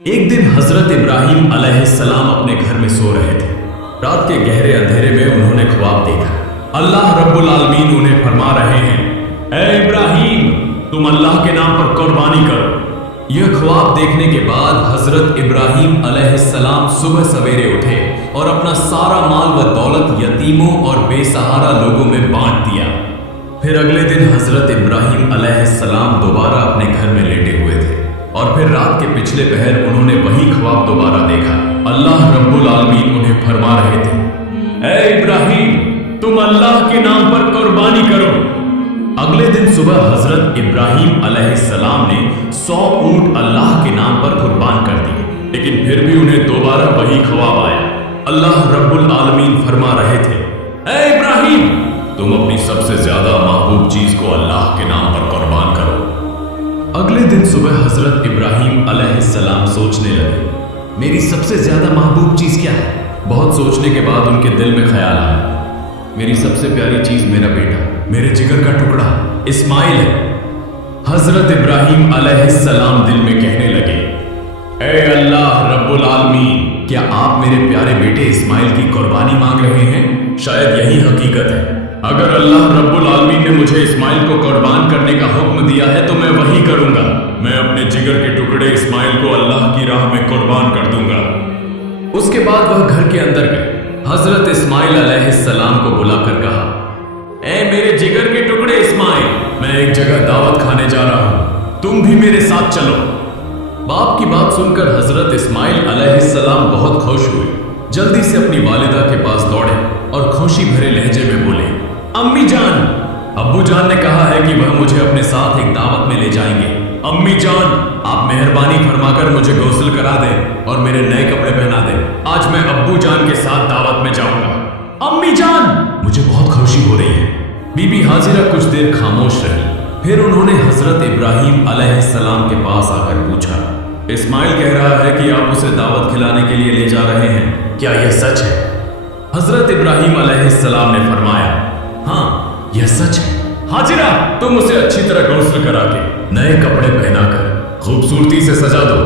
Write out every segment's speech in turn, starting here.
ایک دن حضرت ابراہیم علیہ السلام اپنے گھر میں سو رہے تھے۔ رات کے گہرے اندھیرے میں انہوں نے خواب دیکھا۔ اللہ رب العالمین انہیں فرما رہے ہیں، اے ابراہیم، تم اللہ کے نام پر قربانی کرو۔ یہ خواب دیکھنے کے بعد حضرت ابراہیم علیہ السلام صبح سویرے اٹھے اور اپنا سارا مال و دولت یتیموں اور بے سہارا لوگوں میں بانٹ دیا۔ پھر اگلے دن حضرت ابراہیم علیہ السلام دوبارہ اپنے گھر میں لیٹے ہوئے تھے اور پھر رات کے پچھلے پہر انہوں نے وہی خواب دوبارہ دیکھا۔ اللہ رب العالمین انہیں فرما رہے تھے، اے ابراہیم، تم اللہ کے نام پر قربانی کرو۔ اگلے دن صبح حضرت ابراہیم علیہ السلام نے 100 اونٹ اللہ کے نام پر قربان کر دیے، لیکن پھر بھی انہیں دوبارہ وہی خواب آیا۔ اللہ رب العالمین فرما رہے تھے، اے ابراہیم، تم اپنی سب سے زیادہ محبوب چیز کو اللہ کے نام پر قربان کرو۔ اگلے دن صبح حضرت ابراہیم علیہ السلام سوچنے لگے، میری سب سے زیادہ محبوب چیز کیا ہے؟ بہت سوچنے کے بعد ان کے دل میں خیال آیا، میری سب سے پیاری چیز میرا بیٹا، میرے جگر کا ٹکڑا اسماعیل ہے۔ حضرت ابراہیم علیہ السلام دل میں کہنے لگے، اے اللہ رب العالمین، کیا آپ میرے پیارے بیٹے اسماعیل کی قربانی مانگ رہے ہیں؟ شاید یہی حقیقت ہے۔ اگر اللہ رب العالمین نے مجھے اسماعیل کو قربان کرنے کا حکم دیا ہے تو میں وہی کروں گا۔ میں اپنے جگر کے ٹکڑے اسماعیل کو اللہ کی راہ میں قربان کر دوں گا۔ اس کے بعد وہ گھر کے اندر گئے۔ حضرت اسماعیل علیہ السلام کو بلا کر کہا، اے میرے جگر کے ٹکڑے اسماعیل، میں ایک جگہ دعوت کھانے جا رہا ہوں، تم بھی میرے ساتھ چلو۔ باپ کی بات سن کر حضرت اسماعیل علیہ السلام بہت خوش ہوئے۔ جلدی سے اپنی والدہ کے پاس دوڑے اور خوشی بھرے لہجے میں بولے، امی جان، ابو جان نے کہا ہے کہ وہ مجھے اپنے ساتھ ایک دعوت میں لے جائیں گے۔ امی جان، آپ مہربانی فرما کر مجھے غسل کرا دیں اور میرے نئے کپڑے پہنا دیں۔ آج میں ابو جان کے ساتھ دعوت میں جاؤں گا۔ امی جان، مجھے بہت خوشی ہو رہی ہے۔ بی بی حاجرہ کچھ دیر خاموش رہی، پھر انہوں نے حضرت ابراہیم علیہ السلام کے پاس آ کر پوچھا، اسماعیل کہہ رہا ہے کہ آپ اسے دعوت کھلانے کے لیے لے جا رہے ہیں، کیا یہ سچ ہے؟ حضرت ابراہیم علیہ السلام نے فرمایا، ہاں یہ سچ ہے۔ حاجرہ، تم اسے اچھی طرح غسل کرا کے نئے کپڑے پہنا کر خوبصورتی سے سجا دو۔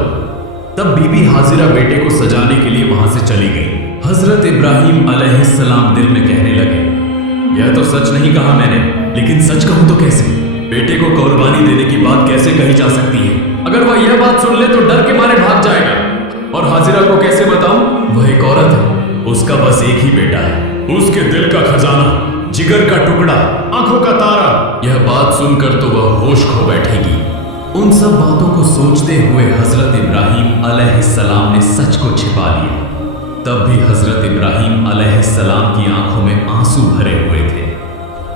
تب بی بی حاجرہ بیٹے کو سجانے کے لیے وہاں سے چلی گئی۔ حضرت ابراہیم علیہ السلام دل میں کہنے لگے، یہ تو سچ نہیں کہا میں نے، لیکن سچ کہوں تو کیسے؟ بیٹے کو قربانی دینے کی بات کیسے کہی جا سکتی ہے؟ اگر وہ یہ بات سن لے تو ڈر کے مارے بھاگ جائے گا۔ اور حاجرہ کو کیسے بتاؤں؟ وہ ایک عورت ہے، اس کا بس ایک ہی بیٹا ہے، اس کے دل کا خزانہ، جگر کا ٹکڑا، آنکھوں کا تارا۔ یہ بات سن کر تو وہ ہوش کھو بیٹھے گی۔ ان سب باتوں کو سوچتے ہوئے حضرت ابراہیم علیہ السلام نے سچ کو چھپا لیا۔ تب بھی حضرت ابراہیم علیہ السلام کی آنکھوں میں آنسو بھرے ہوئے تھے۔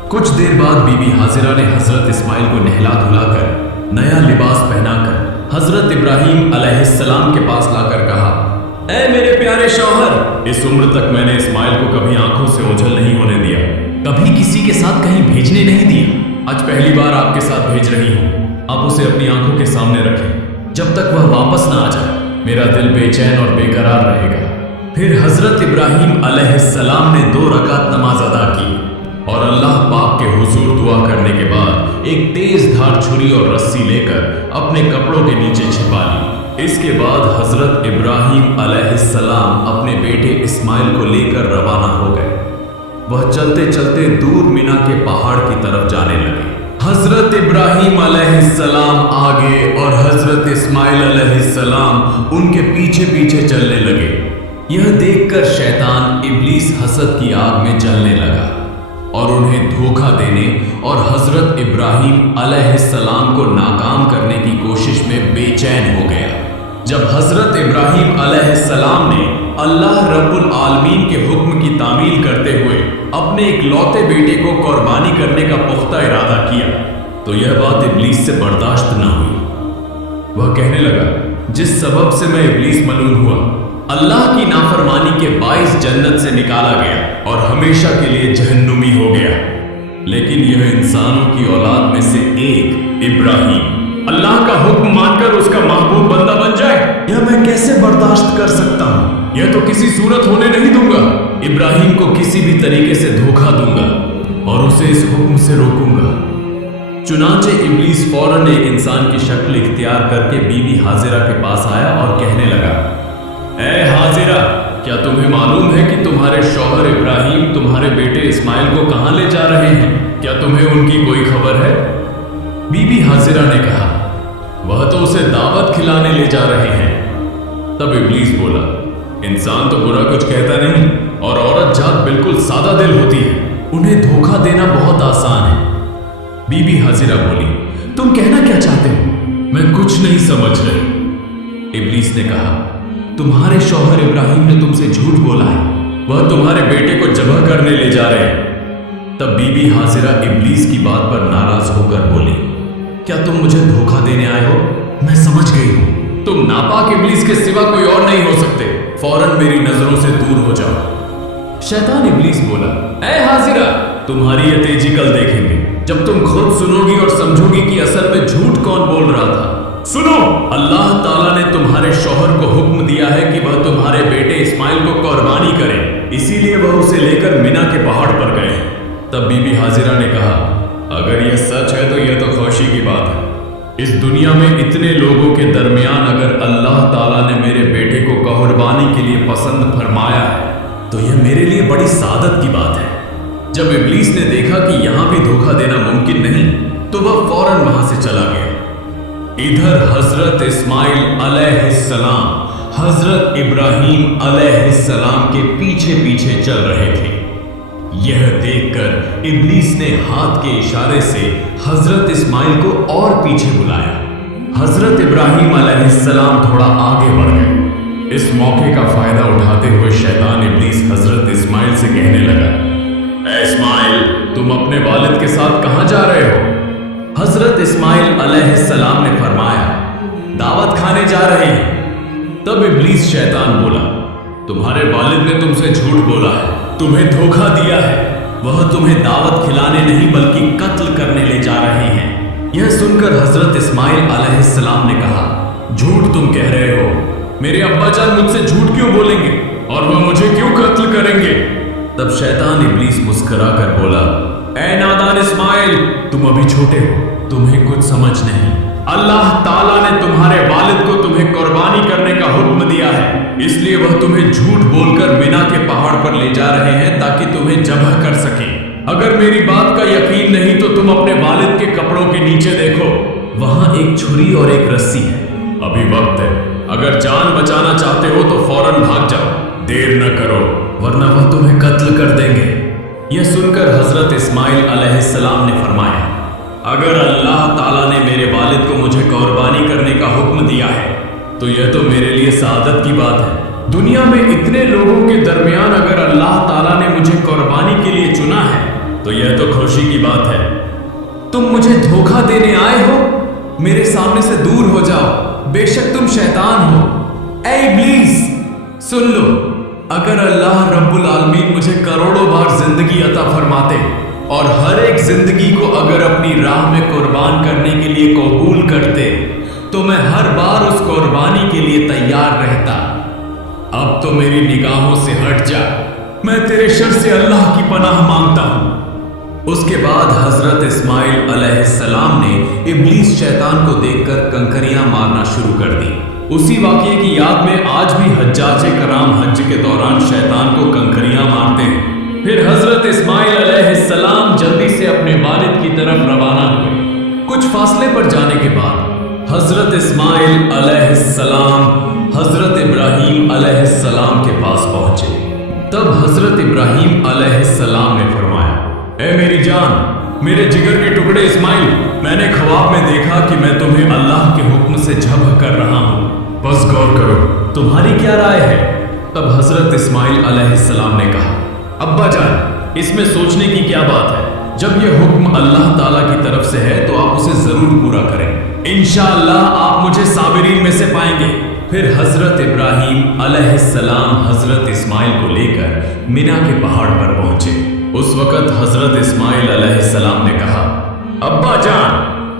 کچھ دیر بعد بی بی حاجرہ نے حضرت اسماعیل کو نہلا دھلا کر نیا لباس پہنا کر حضرت ابراہیم علیہ السلام کے پاس لا کر کہا، اے میرے پیارے شوہر، اس عمر تک میں نے اسماعیل کو کبھی آنکھوں سے اوجھل نہیں ہونے دیا، کبھی کسی کے ساتھ کہیں بھیجنے نہیں دیا۔ آج پہلی بار آپ کے ساتھ بھیج رہی ہوں۔ آپ اسے اپنی آنکھوں کے سامنے رکھیں جب تک وہ واپس نہ آ جائے، میرا دل بے چین اور بے قرار رہے گا۔ پھر حضرت ابراہیم علیہ السلام نے 2 رکعت نماز ادا کی اور اللہ پاک کے حضور دعا کرنے کے بعد ایک تیز دھار چھری اور رسی لے کر اپنے کپڑوں کے نیچے چھپا لی۔ اس کے بعد حضرت ابراہیم علیہ السلام اپنے بیٹے اسماعیل کو لے کر روانہ ہو گئے۔ وہ چلتے چلتے دور مینا کے پہاڑ کی طرف جانے لگے۔ حضرت ابراہیم علیہ السلام آگے اور حضرت اسماعیل علیہ السلام ان کے پیچھے پیچھے چلنے لگے۔ یہ دیکھ کر شیطان ابلیس حسد کی آگ میں جلنے لگا اور انہیں دھوکہ دینے اور حضرت ابراہیم علیہ السلام کو ناکام کرنے کی کوشش میں بے چین ہو گیا۔ جب حضرت ابراہیم علیہ السلام نے اللہ رب العالمین کے حکم کی تعمیل کرتے ہوئے اپنے ایک لوتے بیٹے کو قربانی کرنے کا پختہ ارادہ کیا تو یہ بات ابلیس سے برداشت نہ ہوئی۔ وہ کہنے لگا، جس سبب سے میں ابلیس ملعون ہوا، اللہ کی نافرمانی کے باعث جنت سے نکالا گیا اور ہمیشہ کے لیے جہنمی ہو گیا، لیکن یہ انسانوں کی اولاد میں سے ایک ابراہیم اللہ کا حکم مان کر اس کا محبوب بندہ بن جائے، یہ میں کیسے برداشت کر سکتا ہوں؟ یہ تو کسی صورت ہونے نہیں دوں گا۔ ابراہیم کو کسی بھی طریقے سے دھوکہ دوں گا اور اسے اس حکم سے روکوں گا۔ چنانچہ ابلیس فوراً ایک انسان کی شکل اختیار کر کے بی بی حاجرہ کے پاس آیا اور کہنے لگا، तुम्हारे शौहर इब्राहिम तुम्हारे बेटे इस्माइल को कहां ले जा रहे हैं? क्या तुम्हें उनकी कोई खबर है? बीबी हाजिरा ने कहा, वह तो उसे दावत खिलाने ले जा रहे हैं। तब इब्लीस बोला, इंसान तो बुरा कुछ कहता नहीं और औरत जात बिल्कुल सादा दिल होती है, उन्हें धोखा देना बहुत आसान है। बीबी हाजिरा बोली, तुम कहना क्या चाहते हो? मैं कुछ नहीं समझ रही। इब्लीस ने कहा, तुम्हारे शौहर इब्राहिम ने तुमसे झूठ बोला है, वह तुम्हारे बेटे को जबह करने ले जा रहे हैं। तब बीबी हाजिरा इब्लीस की बात पर नाराज होकर बोली, क्या तुम मुझे धोखा देने आए हो? मैं समझ गई हूं, तुम नापाक इब्लीस के सिवा कोई और नहीं हो सकते। फौरन मेरी नजरों से दूर हो जाओ। शैतान इब्लीस बोला, ऐ हाजिरा, तुम्हारी ये तेजी कल देखेंगे जब तुम खुद सुनोगी और समझोगी कि असल में झूठ कौन बोल रहा था। सुनो, अल्लाह ताला ने तुम्हारे शौहर को हुक्म दिया है कि वह तुम्हारे बेटे इस्माइल को कुर्बानी करे, इसीलिए वह उसे लेकर मिना के पहाड़ पर गए। तब बीबी हाजिरा ने कहा, अगर यह सच है तो यह तो खुशी की बात है। इस दुनिया में इतने लोगों के दरमियान अगर अल्लाह ताला ने मेरे बेटे को कुर्बानी के लिए पसंद फरमाया है तो यह मेरे लिए बड़ी सादत की बात है। जब इब्लीस ने देखा कि यहां भी धोखा देना मुमकिन नहीं तो वह फौरन वहां से चला गया। इधर हजरत इस्माइल अलैहिस्सलाम हजरत इब्राहिम अलैहिस्सलाम के पीछे पीछे चल रहे थे। यह देखकर इब्लीस ने हाथ के इशारे से हजरत इस्माइल को और पीछे बुलाया। हजरत इब्राहिम अलैहिस्सलाम थोड़ा आगे बढ़ गए। इस मौके का फायदा उठाते हुए शैतान इब्लीस हजरत इस्माइल से कहने लगा, ऐ इस्माइल, तुम अपने वालिद के साथ कहां जा रहे हो? हजरत इस्माइल अलैहिस्सलाम ने फरमाया, दावत खाने जा रहे हैं। तब इब्लीस शैतान बोला, तुम्हारे वालिद ने तुमसे झूठ बोला है, तुम्हें धोखा दिया है, वह तुम्हें दावत खिलाने नहीं बल्कि कत्ल करने ले जा रहे हैं। यह सुनकर हजरत इस्माइल अलैहिस्सलाम ने कहा, झूठ तुम कह रहे हो, मेरे अब्बा जान मुझसे झूठ क्यों बोलेंगे और वह मुझे क्यों कत्ल करेंगे? तब शैतान इब्लीस मुस्कुरा कर बोला, ऐ नादान इस्माइल, तुम अभी छोटे हो, तुम्हें कुछ समझ नहीं। अल्लाह ताला ने तुम्हारे वालिद को तुम्हें कुर्बानी करने का हुक्म दिया है, इसलिए वह तुम्हें झूठ बोलकर मिना के पहाड़ पर ले जा रहे हैं ताकि तुम्हें जबह कर सके। अगर मेरी बात का यकीन नहीं तो तुम अपने वालिद के कपड़ों के नीचे देखो, वहां एक छुरी और एक रस्सी है। अभी वक्त है, अगर जान बचाना चाहते हो तो फौरन भाग जाओ, देर न करो वरना वह तुम्हें कत्ल कर देंगे। यह सुनकर हजरत इस्माइल अलैहिस्सलाम ने फरमाया, अगर अल्लाह ताला ने मेरे वालिद को मुझे कुर्बानी करने का हुक्म दिया है तो यह तो मेरे लिए सादत की बात है। दुनिया में इतने लोगों के दरमियान अगर अल्लाह ताला ने मुझे कुर्बानी के लिए चुना है तो यह तो खुशी की बात है। तुम मुझे धोखा देने आए हो, मेरे सामने से दूर हो जाओ, बेशक तुम शैतान हो। ऐ इब्लीस, सुन लो, अगर अल्लाह रब्बुल आलमीन मुझे करोड़ों बार जिंदगी अता फरमाते और हर एक जिंदगी को अगर अपनी राह में कुर्बान करने के लिए कबूल करते तो मैं हर बार उस कुर्बानी के लिए तैयार रहता। अब तो मेरी निगाहों से हट जा, मैं तेरे शर से अल्लाह की पनाह मांगता हूं। उसके बाद हजरत इस्माइल अलैहिस्सलाम ने इब्लीस शैतान को देखकर कंकरियां मारना शुरू कर दी। उसी वाकये की याद में आज भी हज्जाजे कराम हज के दौरान शैतान को कंकरियां मारते हैं। फिर हजरत इस्माइल अलैहिस्सलाम जल्दी से अपने वालिद की तरफ रवाना हुए। कुछ फासले पर जाने के बाद हजरत इस्माइल अलैहिस्सलाम हजरत इब्राहिम अलैहिस्सलाम के पास पहुंचे। तब हजरत इब्राहिम अलैहिस्सलाम ने फरमाया, ऐ मेरी जान, मेरे जिगर के टुकड़े इस्माइल, मैंने ख्वाब में देखा कि मैं तुम्हें अल्लाह के हुक्म से जब्ह कर रहा हूं, बस गौर करो, तुम्हारी क्या राय है? तब हजरत इस्माइल अलैहिस्सलाम ने कहा, अब्बा जान, इसमें सोचने की क्या बात है, जब यह हुक्म अल्लाह ताला की तरफ से है तो आप उसे जरूर पूरा करें, इंशाअल्लाह आप मुझे साबिरीन में से पाएंगे। फिर हजरत इब्राहिम अलैहिस्सलाम हजरत इस्माइल को लेकर मिना के पहाड़ पर पहुंचे। उस वक्त हजरत इस्माइल अलैहिस्सलाम ने कहा, अब्बा जान,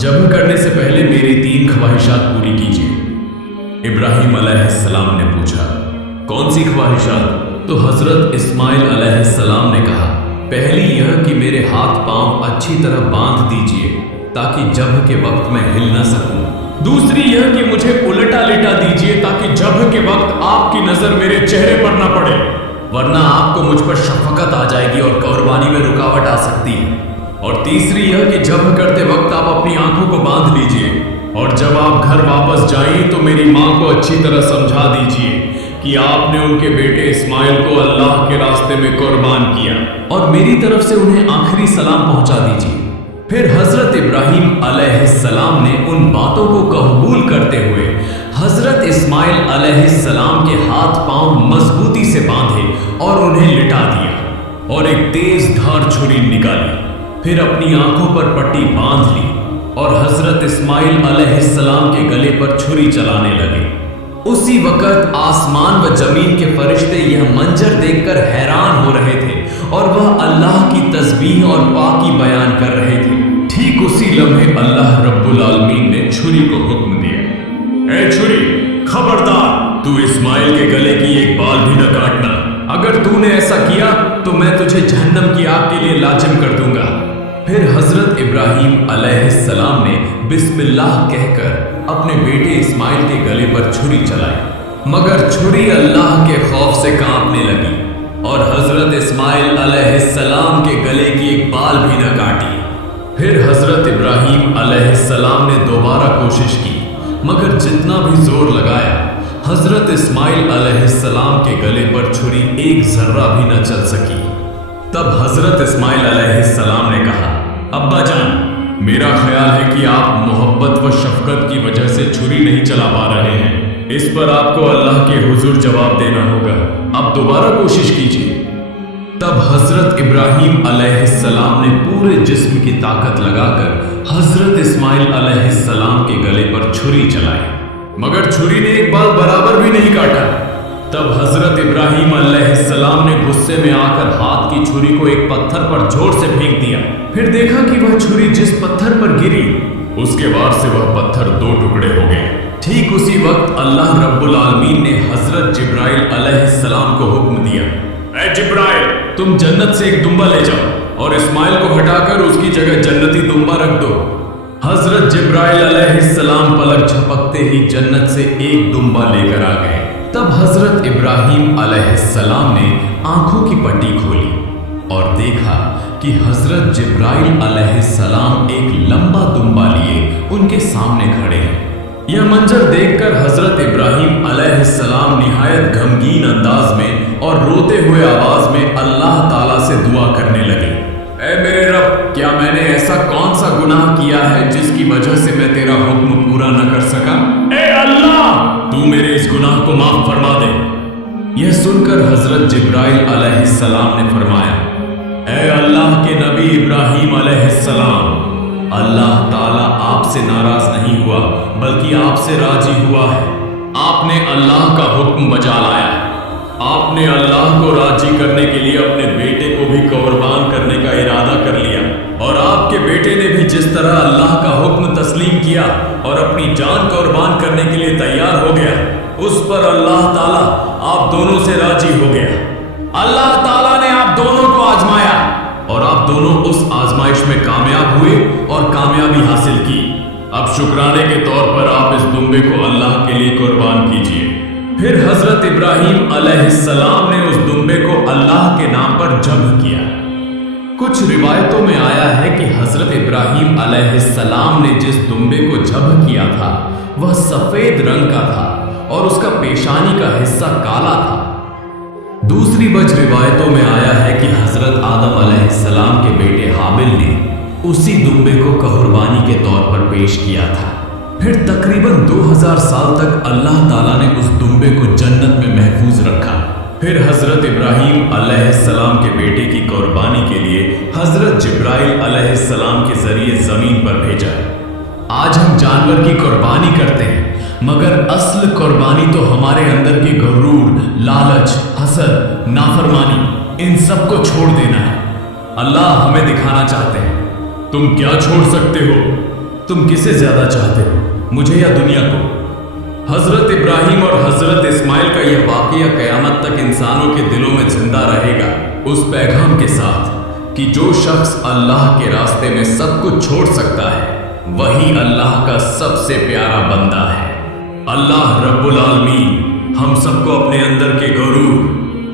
जब्ह करने से पहले मेरी 3 ख्वाहिशात पूरी कीजिए। इब्राहिम अलैहिस्सलाम ने पूछा, कौन सी ख्वाहिशात? तो हजरत इस्माइल अलैहिस्सलाम ने कहा, पहली यह कि मेरे हाथ पांव अच्छी तरह बांध दीजिए ताकि जब्ह के वक्त मैं हिल न सकूं। दूसरी यह कि मुझे उलटा लेटा दीजिए ताकि जब्ह के वक्त आपकी नजर मेरे चेहरे पर न पड़े। वरना आपको मुझ पर शफकत आ जाएगी और कुर्बानी में रुकावट आ सकती है। और तीसरी यह कि जब करते वक्त आप अपनी आंखों को बांध लीजिए और जब आप घर वापस जाएं तो मेरी माँ को अच्छी तरह समझा दीजिए कि आपने उनके बेटे इस्माइल को अल्लाह के रास्ते में कुर्बान किया और मेरी तरफ से उन्हें आखिरी सलाम पहुंचा दीजिए। फिर हजरत इब्राहीम अलैहिस्सलाम ने उन बातों को कबूल करते हुए हजरत इस्माइल अलैहिस्सलाम के हाथ पांव मजबूती से बांधे और उन्हें लिटा दिया और एक तेज धार छुरी निकाली। फिर अपनी आंखों पर पट्टी बांध ली और हजरत इस्माइल अलैहिस्सलाम के गले पर छुरी चलाने लगे। उसी वक्त आसमान व जमीन के फरिश्ते यह मंजर देखकर हैरान हो रहे थे और वह अल्लाह की तस्बीह और पाकी बयान कर रहे थे। ठीक उसी लम्हे अल्लाह रब्बुल आलमीन ने छुरी को हुक्म दिया, ए छुरी, खबरदार, तू इस्माइल के गले की एक बाल भी न काटना। अगर तूने ऐसा किया तो मैं तुझे जहन्नम की आग के लिए लाजिम कर दूंगा। फिर हजरत इब्राहीम अलैहिस्सलाम ने बिस्मिल्लाह कहकर अपने बेटे इस्माइल के गले पर छुरी चलाई, मगर छुरी अल्लाह के खौफ से कांपने लगी और हजरत इस्माइल अलैहिस्सलाम के गले की एक बाल भी न काटी। फिर हजरत इब्राहीम अलैहिस्सलाम ने दोबारा कोशिश की, मगर जितना भी जोर लगाया हजरत इस्माइल अलैहिस्सलाम के गले पर छुरी एक जर्रा भी न चल सकी। तब हजरत इस्माइल अलैहिस्सलाम ने कहा, अब्बा जान, मेरा ख्याल है कि आप मोहब्बत व शफकत की वजह से छुरी नहीं चला पा रहे हैं। इस पर आपको अल्लाह के हुजूर जवाब देना होगा। अब दोबारा कोशिश कीजिए। तब हजरत इब्राहीम अलैहिस्सलाम ने पूरे जिस्म की ताकत लगाकर हजरत इस्माइल अलैहिस्सलाम के गले पर छुरी चलाई, मगर छुरी ने एक बाल बराबर भी नहीं काटा। तब हजरत इब्राहीम अलैहिस्सलाम ने गुस्से में आकर हाथ की छुरी को एक पत्थर पर जोर से फेंक दिया। फिर देखा कि वह छुरी जिस पत्थर पर गिरी उसके वार से वह पत्थर दो टुकड़े हो गए। ठीक उसी वक्त अल्लाह रब्बुल आलमीन ने हजरत जिब्राइल अलैहिस्सलाम को हुक्म दिया, ऐ जिब्राइल, तुम जन्नत से एक दुम्बा ले जाओ और इस्माइल को हटाकर उसकी जगह जन्नती दुम्बा रख दो। हजरत जिब्राइल अलैहिस्सलाम पलक झपकते ही जन्नत से एक दुम्बा लेकर आ गए। तब हजरत इब्राहीम अलैहिस्सलाम ने आंखों की पट्टी खोली और देखा कि हजरत जिब्राइल अलैहिस्सलाम एक लंबा दुम्बा लिए उनके सामने खड़े हैं। यह मंजर देखकर हजरत इब्राहीम अलैहिस्सलाम निहायत गमगीन अंदाज में और रोते हुए आवाज में अल्लाह ताला से दुआ करने लगे, ऐ मेरे रब, क्या मैंने ऐसा कौन सा गुनाह किया है जिसकी वजह से मैं तेरा हुक्म पूरा न कर सका? ऐ अल्लाह, तू मेरे इस गुनाह को माफ फरमा दे। यह सुनकर हजरत जिब्राइल अलैहिस्सलाम ने फरमाया, ऐ अल्लाह के नबी इब्राहीम अलैहिस्सलाम, अल्लाह ताला आपसे नाराज नहीं हुआ बल्कि आपसे राजी हुआ है। आपने अल्लाह का हुक्म बजा लाया है। आपने अल्लाह को राजी करने के लिए अपने बेटे को भी कुर्बान करने का इरादा कर लिया और आपके बेटे ने भी जिस तरह अल्लाह का हुक्म तस्लीम किया और अपनी जान कुर्बान करने के लिए तैयार हो गया, उस पर अल्लाह ताला आप दोनों से राजी हो गया। अल्लाह ताला ने आप दोनों को आजमाया और आप दोनों उस आजमाइश में कामयाब हुए और कामयाबी हासिल की। अब शुक्राने के तौर पर आप इस दुम्बे को अल्लाह के लिए कुर्बान कीजिए। फिर हजरत इब्राहीम अलैहिस्सलाम ने उस दुम्बे को अल्लाह के नाम पर ज़ब्ह किया। कुछ रिवायतों में आया है कि हजरत इब्राहीम अलैहिस्सलाम ने जिस दुम्बे को ज़ब्ह किया था वह सफेद रंग का था और उसका पेशानी का हिस्सा काला था। दूसरी बज रिवायतों में आया है कि हजरत आदम अलैहिस्सलाम के बेटे हाबिल ने उसी दुम्बे को कुर्बानी के तौर पर पेश किया था। फिर तकरीबन 2000 साल तक अल्लाह ताला ने उस दुम्बे को जन्नत में महफूज रखा। फिर हजरत इब्राहीम अलैहिस्सलाम के बेटे की कुर्बानी के लिए हजरत जिब्राइल अलैहिस्सलाम के जरिए जमीन पर भेजा। आज हम जानवर की कुर्बानी करते हैं, मगर असल कुर्बानी तो हमारे अंदर की गुरूर, लालच, हसद, नाफरमानी, इन सब को छोड़ देना है। अल्लाह हमें दिखाना चाहते हैं। तुम क्या छोड़ सकते हो? तुम किसे ज्यादा चाहते हो, मुझे या दुनिया को? हजरत इब्राहीम और हजरत इस्माइल का यह वाकया क़यामत तक इंसानों के दिलों में जिंदा रहेगा, उस पैगाम के साथ कि जो शख्स अल्लाह के रास्ते में सब कुछ छोड़ सकता है वही अल्लाह का सबसे प्यारा बंदा है। अल्लाह रब्बुल आलमीन हम सबको अपने अंदर के गुरूर,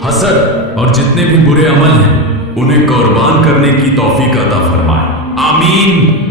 हसद, اور جتنے بھی برے عمل ہیں انہیں قربان کرنے کی توفیق عطا فرمائے، آمین۔